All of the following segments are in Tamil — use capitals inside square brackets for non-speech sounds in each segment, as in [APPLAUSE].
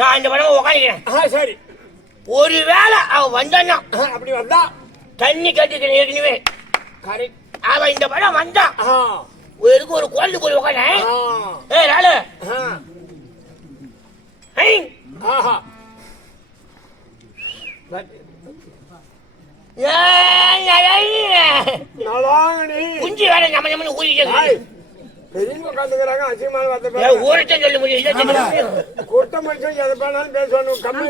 நான் இந்த படமா உட்காந்துக்கிறேன் ஆ சரி. ஒருவேளை அவன் வந்தான்னா அப்படி வந்தா? தண்ணி கட்டிக்கிறேன் ஏற்கனவே. கரெக்ட் அவன் இந்த படம் வந்தான் ஆ. ஒரு ஒரு கோல்டு போய் உட்காந்து ஏ ராலு. குஞ்சு வேற நம்ம நம்ம ஊறிட்டு பெரியவங்க உட்காந்துக்கிறாங்க அசிங்கமான வார்த்தை. ஊரட்டும் சொல்ல முடியும் கொடுத்த மனுஷன் எதை பண்ணாலும் பேசணும் கம்மி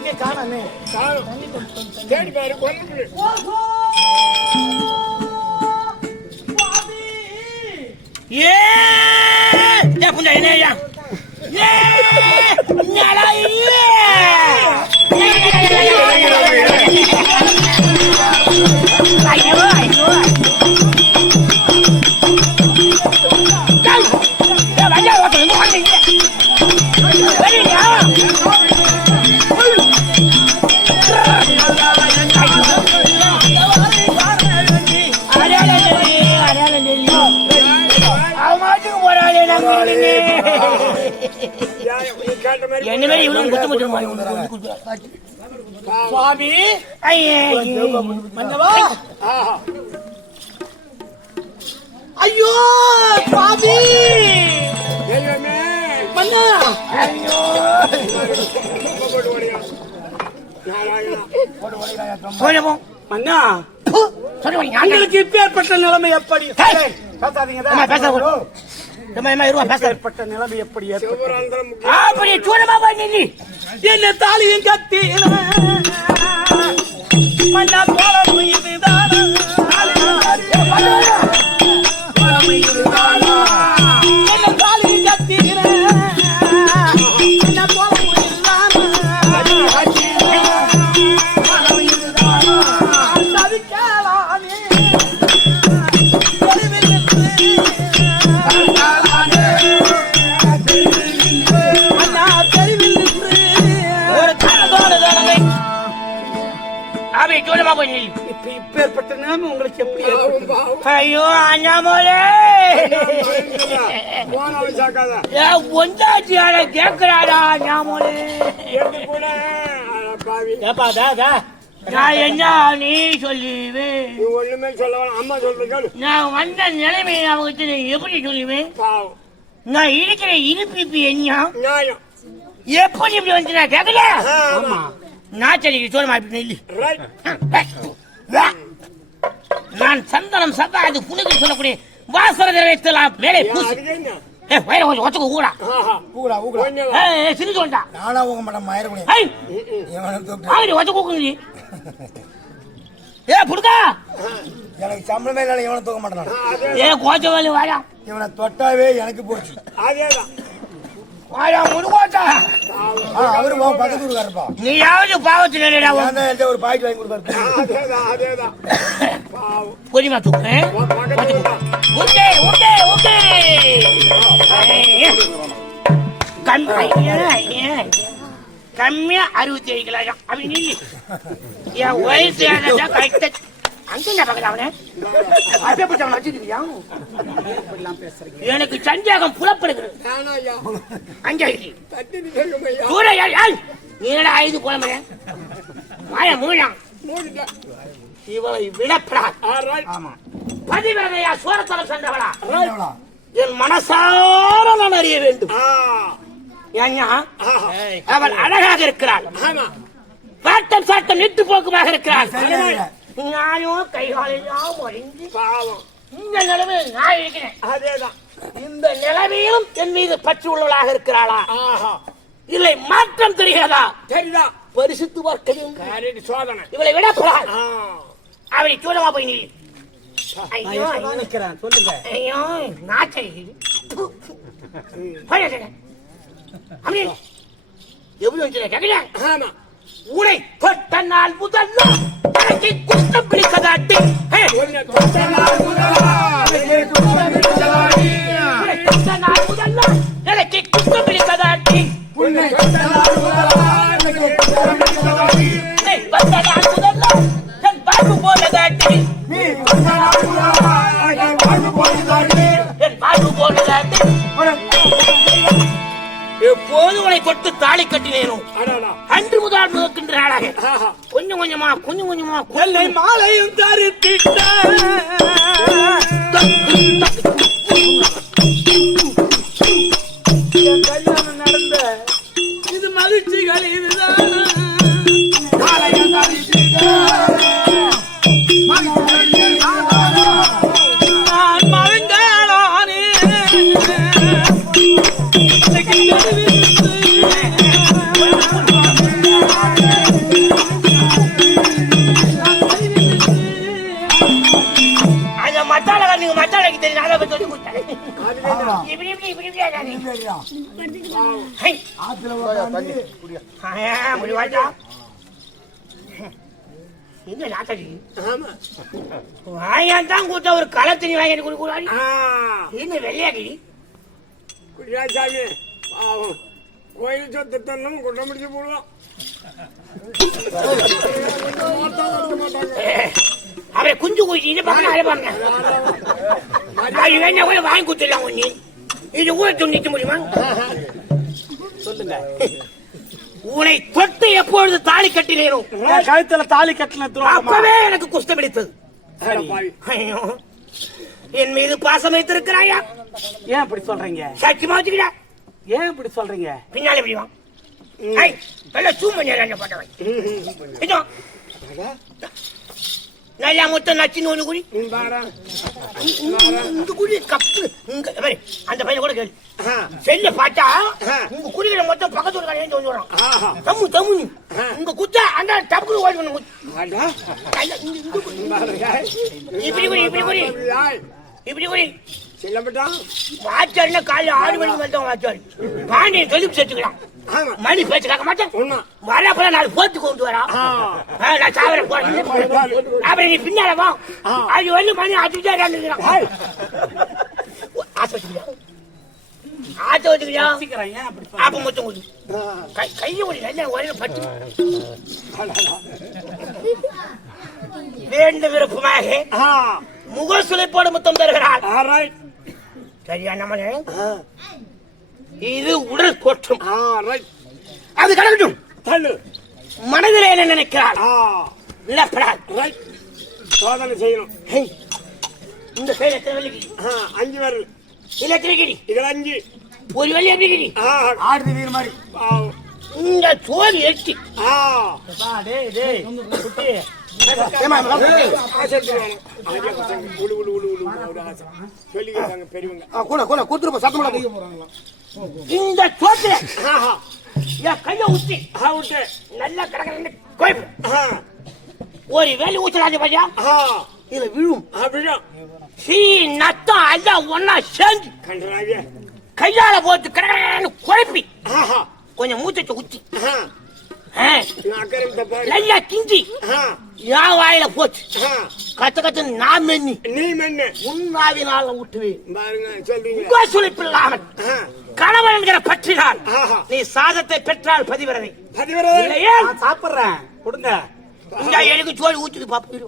எங்கே காணமே. தேடி பாரு கொல்லு ஏ! புண்டை? ஏ? சுவாமி ஐயே மன்னவா? ஐயோ சுவாமி! மன்னா! நாராயணா போனவோம் மன்னா! சொல்லுவாங்க இப்பேற்பட்ட நிலைமை எப்படி! பேசாதீங்க பேச ஏற்பட்ட நிலைமை எப்படி அப்படி போய் நில்லி. என்ன தாலியும் கத்தி. மன்னா தோழமை ஐயோ அண்ணாமலே ஏன் ஒஞ்சாச்சியார கேட்கிறாடா அண்ணாமலே ஏப்பா தா நான் என்ன நீ சொல்லுவேன் நீ ஒண்ணுமே சொல்ல அம்மா சொல்றது நான் வந்த நிலைமையை அவங்ககிட்ட நான் எப்படி சொல்லுவேன் நான் இருக்கிற இனிப்பு என்ன எப்படி இப்படி வந்து நான் கேட்கல நான் சரி சோழமா இப்படி நெல்லி. நான் சந்தனம் சத்தாது புனுக்கு சொல்லக்கூடிய வாசன நிறைவேற்றலாம். மேலே பூசி. ஏ வயிறு கொஞ்சம் ஒத்துக்க கூடா ஊகலா ஊகலா ஒண்ணும் ஏ சிரிச்சு கொண்டா. நானா ஊக மாட்டேன் மயிரகுனே ஏய் இவனை தூக்கு ஆகிட்டு ஒத்து கூக்குங்க ஏ புடுக்கா. எனக்கு சம்பளமே இல்லை இவனை தூக்க மாட்டேன். அதே ஏ கோச்ச வேலை வாடா. இவனை தொட்டாவே எனக்கு போச்சு. அதேதான் வாடா முடுகோட்டா ஆ அவரு பா- பக்கத்து ஊருக்காரப்பா நீயாவது பாவத்தில் ஒரு பாக்கெட் வாங்கி கொடுப்பாரு? அதேதான் அதேதான் பொறிமா தூக்கு. ஓகே ஓகே ஓகே கம்மியா அறுபத்தி ஏழு கிலோ அப்படி நில்லு என் வயசு கரெக்டா அவனே அவனை எனக்கு சந்தேகம் புலப்படுகிறது. நீடா வாய மூணாம் மூடிட்டேன் இவளை விடப்படாது. ரைட் பதிவிரதையா சோரத்தலம் சென்றவளா? என் மனசார நான் அறிய வேண்டும். அவள் அழகாக இருக்கிறாள். ஆமா. பாட்டம் சாட்டம் நிட்டு போக்குமாக இருக்கிறாள். நானும் கைகாலெல்லாம் ஒழிஞ்சு பாவம். இந்த நிலைமையில் நான் இருக்கிறேன். அதேதான். இந்த நிலைமையிலும் என் மீது பற்று உள்ளவளாக இருக்கிறாளா? ஆஹா. இல்லை மாற்றம் தெரிகிறதா? சரிதா பரிசுத்து கரெக்ட் சோதனை. இவளை விடப்படாது. ஆ. அவளை தூரமா போய் நில் ஐயோ நிக்கிறேன் சொல்லுங்க. ஐயோ நாச்சை அப்படி எப்படி வந்து கேட்கல ஆமா. உனை தொட்ட நாள் முதல் எனக்கு குத்தம் பிடிக்கதாட்டி ஹே, உன்னை தொட்ட நாள் முதலா வெள்ளை மாலையும் தரித்திட்ட என் என்ன ஆமா. வாயான் தான் கூட்ட ஒரு களத்தனி வாங்கி கொடுக்கூடாது ஆ. என்ன வெள்ளையாடி குடியாச்சாமி பாவம் கோயில் சொத்து தன்னும் குற்றம் முடிச்சு போடுவோம் அவரை குஞ்சு குச்சி பக்கம் அழைப்பாங்க அது வேணா கூட வாங்கி கொடுத்துடலாம் ஒண்ணு இது கூட துண்டிக்க முடியுமா சொல்லுங்க. உன்னை தொட்டு எப்பொழுது தாலி கட்டினேனோ? கழுத்துல தாலி கட்டின அப்பவே எனக்கு குஸ்தம் பிடித்தது. ஐயோ. என் மீது பாசம் வைத்திருக்கிறாயா? ஏன் இப்படி சொல்றீங்க? சத்தியமா வச்சுக்கிடா ஏன் இப்படி சொல்றீங்க? பின்னால இப்படி வா. ஐய் நல்ல சூம் பண்ணி போட்டவன்? நல்லா மொத்தம் நச்சுன்னு ஒண்ணு குடி. இந்த குடி கப்பு இங்க பாரு, அந்த பையன் கூட கேளு. செல்ல பார்த்தா. உங்க குடிக்கிற மொத்தம் பக்கத்து ஒரு கடையை வந்து ஆஹா. தம்மு தம்மு. உங்க குத்தா அந்த டப்புக்கு ஓடி. பாருங்க. இப்படி குடி இப்படி குடி யாய். இப்படி குடி செல்லப்பட்டான் வாச்சாருன்னா காலையில் ஆறு மணிக்கு மேல தான் வாச்சாரு பாண்டியன் சொல்லி சேர்த்துக்கலாம். ஆமா. மணி பேச்சு கேட்க மாட்டேன் உண்மை வரப்ப நாலு போத்து கொண்டு வரா. நான் சாவர போறேன். அப்புறம் நீ பின்னால வா. ஆ. அது வந்து மணி அடிச்சா ஆசை வச்சுக்கியா ஆசை வச்சுக்கியா சீக்கிரம் ஏன் அப்படி அப்ப மொத்தம் கொடு. கை கையை ஒடி நல்ல ஒரே பட்டு. வேண்டு விருப்பமாக ஆ. முகசுலை போட முத்தம் தருகிறாள். ஆல்ரைட் சரியா நம்மளே? இது உடல் தோற்றம் அது கிடக்கட்டும் தள்ளு. மனதில் என்ன நினைக்கிறாள்? ரைட் சோதனை செய்யணும். இந்த கையில எத்தனை வெள்ளிக்கிடி ஆ அஞ்சு விரல் இல்ல எத்தனை இதுல அஞ்சு. ஒரு வெள்ளி எப்படி கிடி ஆடுது வீர் மாதிரி. இந்த சோறு எட்டு ஆ. டேய் டேய் குட்டி. இந்த சோத்துல என் கைய ஊத்தி விட்டு நல்லா கிடக்கிற கோயப்பு ஆ ஒரு வேலி பாத்தியா ஆ இதுல விழும் அப்படிதான் சீ நத்தம் எல்லாம் ஒன்னா சேர்ந்து கையால போட்டு கிடக்கிறேன்னு குழப்பி. கொஞ்சம் மூச்சத்தை ஊத்தி நல்லா கிஞ்சி என் வாயில போச்சு. கத்த கத்து நான் மென்னி. நீ மென்னு. உன்னாவினால விட்டுவேன் பாருங்க ஆ. கணவன் என்கிற பற்றினால் நீ சாதத்தை பெற்றால் பதிவிரதை பதிவிரதே சாப்பிடுறேன். கொடுங்க. இந்த எனக்கு சோறு ஊத்துது பாப்பு.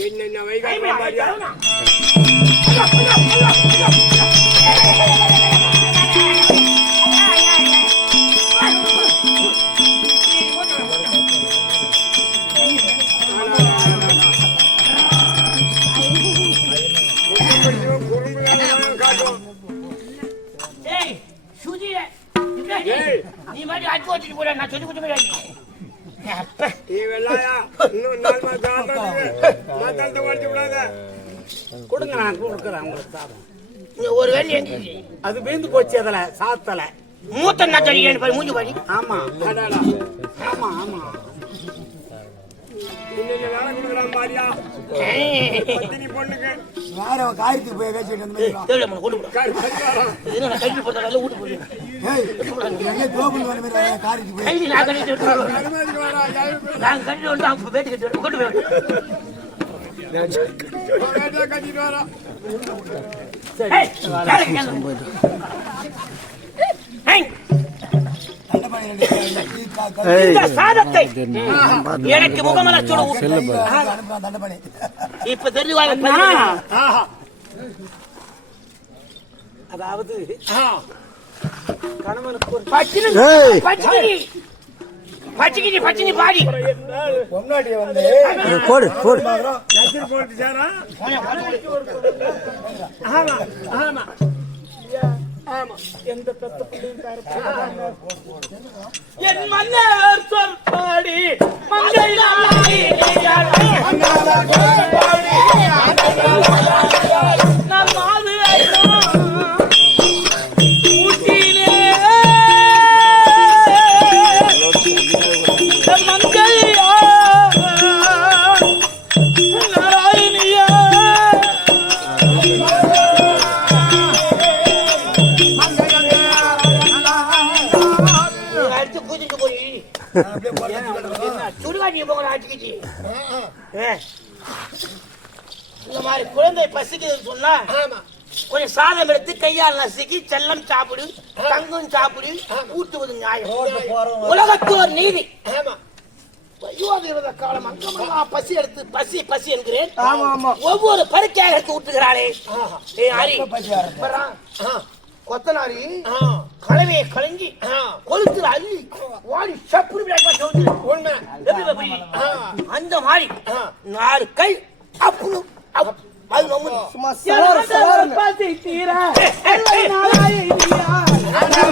என்னென்ன வைகாம வச்சுட்டு நான் சொல்லி கொடுத்த விடாத. கொடுங்க நான் கொடுக்குறேன் உங்களுக்கு சாதம் ஒரு வேலை எங்க அது வீந்து போச்சு அதுல சாத்தல. மூத்த நச்சரிக்கேன்னு போய் மூஞ்சி பாடி ஆமா. ஆமா ஆமா. வேற காரியத்துக்கு போய் பேசிட்டு வந்து இந்த சாதத்தை எனக்கு முகமல தண்டபாணி இப்ப தெரிஞ்சு. அதாவது பாடி. சேரா? ஆமா, ஆமா. ஆமா. எந்த என் மன்னர் சொற்பாடி மங்கையாடி நம் சுடுகாட்டிக்கு போகிற ஆட்சிக்கிச்சு இந்த மாதிரி குழந்தை பசிக்குதுன்னு சொன்னா கொஞ்சம் சாதம் எடுத்து கையால் நசுக்கி செல்லம் சாப்பிடு தங்கம் சாப்பிடு ஊட்டுவது நியாயம் உலகத்து ஒரு நீதி. காலம் அங்கமெல்லாம் பசி எடுத்து பசி பசி என்கிறேன் ஒவ்வொரு பருக்கையாக எடுத்து ஊட்டுகிறாளே ஹரி. கொத்தனாரி கலவையை கலங்கி கொளுத்துல அள்ளி விளையாட்டு சொல்லுது உண்மை. அந்த மாதிரி நாலு கை அப்பு அப் அது நம்ம சும்மா பசி தீர நாராயணியா அண்ணா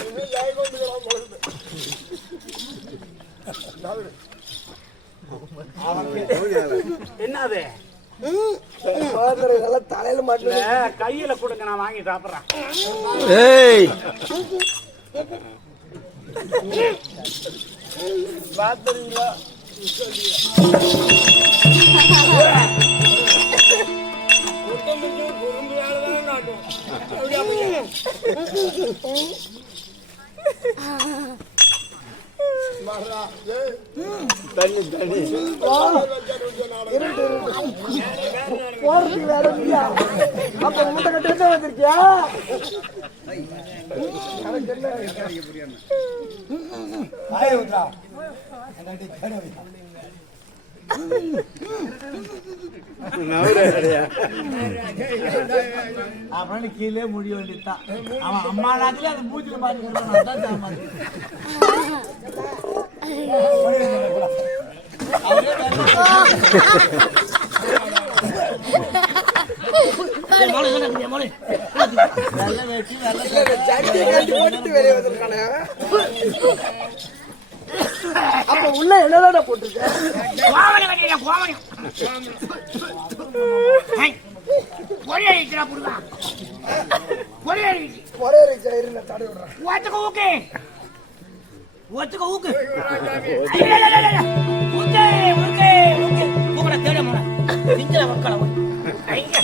இன்னும் ஜாய் கொண்டுக்கிறான் பொழுது. என்னது? தலையில மாட்டு இல்ல, கையில கொடுங்க நான் வாங்கி சாப்பிடுறேன். குத்தமிக்கு குறும்பு வேலைதான் போறதுக்கு வேற இல்லையா அப்ப மூட்டை கட்டு வந்திருக்கியா ஆய அப்படின்னு கீழே முடிய வேண்டியதுதான் அவன் அம்மா நாட்டிலே அது மூச்சில மோளை வெள்ளை வெட்டி வெள்ளை அப்ப உள்ள என்னடா போட்டிருக்க? விடுறேன். ஒத்துக்க ஊக்கு. ஊக்கு. ஊக்கு ஊக்கு ஊக்கு. ஊக்கட தேட போன நிஞ்சல மக்கள போய். ஐயா.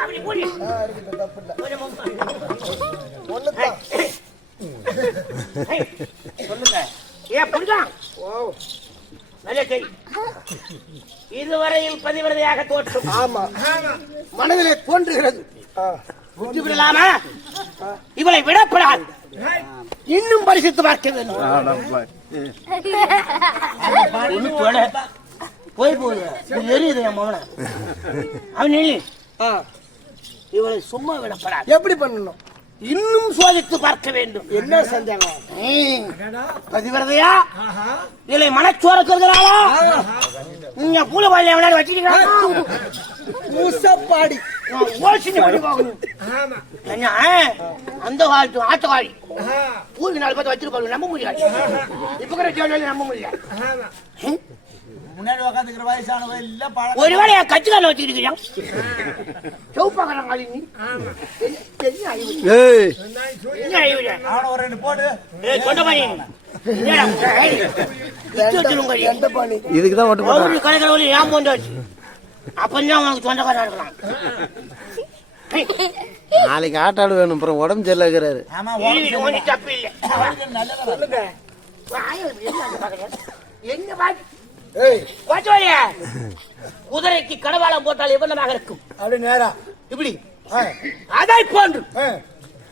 அப்படி போடி. தப்பு இல்ல. கொஞ்சம் முங்க. சொல்லுங்க. ஏ புரிதான் நல்ல இதுவரையில் பதிவிரதையாக தோற்றும். ஆமா. மனதிலே தோன்றுகிறது. விடலாமா? இவளை விடப்படாது இன்னும் பரிசுத்து பார்க்க வேண்டும். போய் போகுது எரியுது என் மகனை அவன். இவளை சும்மா விடப்படாது. எப்படி பண்ணணும்? இன்னும் சோதித்து பார்க்க வேண்டும். என்ன சந்தேகம்? பதிவிரதையா இல்லை மனச்சோரக்கு இருக்கிறாளா நீங்க பூல பாலிய விளையாட போகணும் என்ன அந்த காலத்து ஆட்டவாடி ஊருக்கு நாலு பேர்த்து வச்சிருக்கோம் நம்ப முடியாது. இப்ப கூட நம்ப முடியாது? முன்னாடி உட்காந்துக்கிற வயசானவங்க எல்லாம் பழக்கம் ஒருவேளை என் கட்சிக்காரன் வச்சிருக்கிறேன் செவப்பாக்கிறேன் காலி நீ? என்ன அறிவு? என்ன அறிவு? அவனை ஒரு ரெண்டு போடு. ஏய், தொண்டமணி. என்னடா, ஏய், வித்து வச்சிருங்க. தண்டபாணி இதுக்கு தான் ஓட்டு ஒரு ஒரு ஞாபகம் வந்தாச்சு அப்பந்தான் உனக்கு சொந்தக்காரன் இருக்கலாம். ஏய், நாளைக்கு ஆட்டாடு வேணும் அப்புறம் உடம்பு ஒண்ணும் தப்பு இல்லை. குதிரைக்கு கடவாளம் போட்டால் எவ்வளவாக இருக்கும்? அப்படி நேரா. இப்படி. அதை போன்று. ஆ,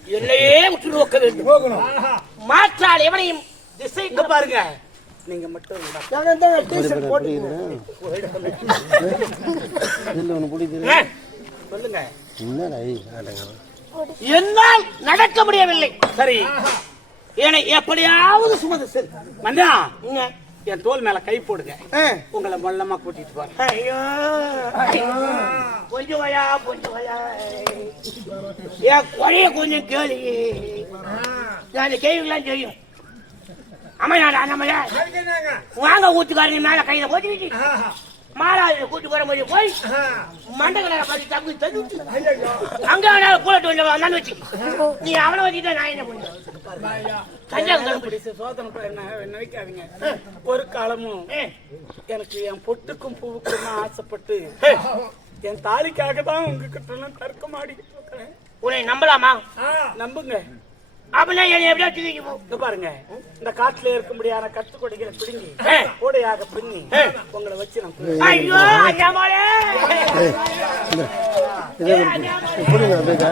என்னையே உற்று நோக்க வேண்டும். போகணும். மாற்றால் எவனையும் திசை இங்க பாருங்க. நீங்க மட்டும் [LAUGHS] சொல்லுங்க. என்னால் நடக்க முடியவில்லை. சரி. என்னை எப்படியாவது சுமந்து செல். மன்னா? என் தோல் மேல கை போடுங்க. உங்களை மொல்லமா கூட்டிட்டு போறேன். ஐயோ. கொஞ்சம் வயா கொஞ்சம் வயா. என் குறைய கொஞ்சம் கேளு. நான் இந்த கேள்விலாம் தெரியும். அம்மையாடா நம்மள வாங்க ஊத்துக்காரங்க மேல கையில போட்டுக்கிட்டு. மாலாவில கூட்டு போற மாதிரி போய் மண்டகளை பார்த்து தம்பி தள்ளிட்டு அங்க வேணாலும் கூலட்டு வந்து வந்தான்னு வச்சு நீ அவனை வச்சுட்டா நான் என்ன பண்ணுவேன்? சோதனை என்ன வைக்காதீங்க ஒரு காலமும் எனக்கு என் பொட்டுக்கும் பூவுக்கும் ஆசைப்பட்டு என் தாலிக்காக தான் உங்ககிட்ட எல்லாம் தர்க்கம் ஆடிக்கிட்டு இருக்கிறேன். உன்னை நம்பலாமா? நம்புங்க. அப்படின்னா என்னை எப்படியா தூக்கிட்டு போ. இங்க பாருங்க. இந்த காட்டுல இருக்கும்படியான கத்து கொடிகளை பிடுங்கி. கூடையாக பிடுங்கி உங்களை வச்சு நான் ஐயோ அண்ணாமலே இதை கொடுங்க அப்படியே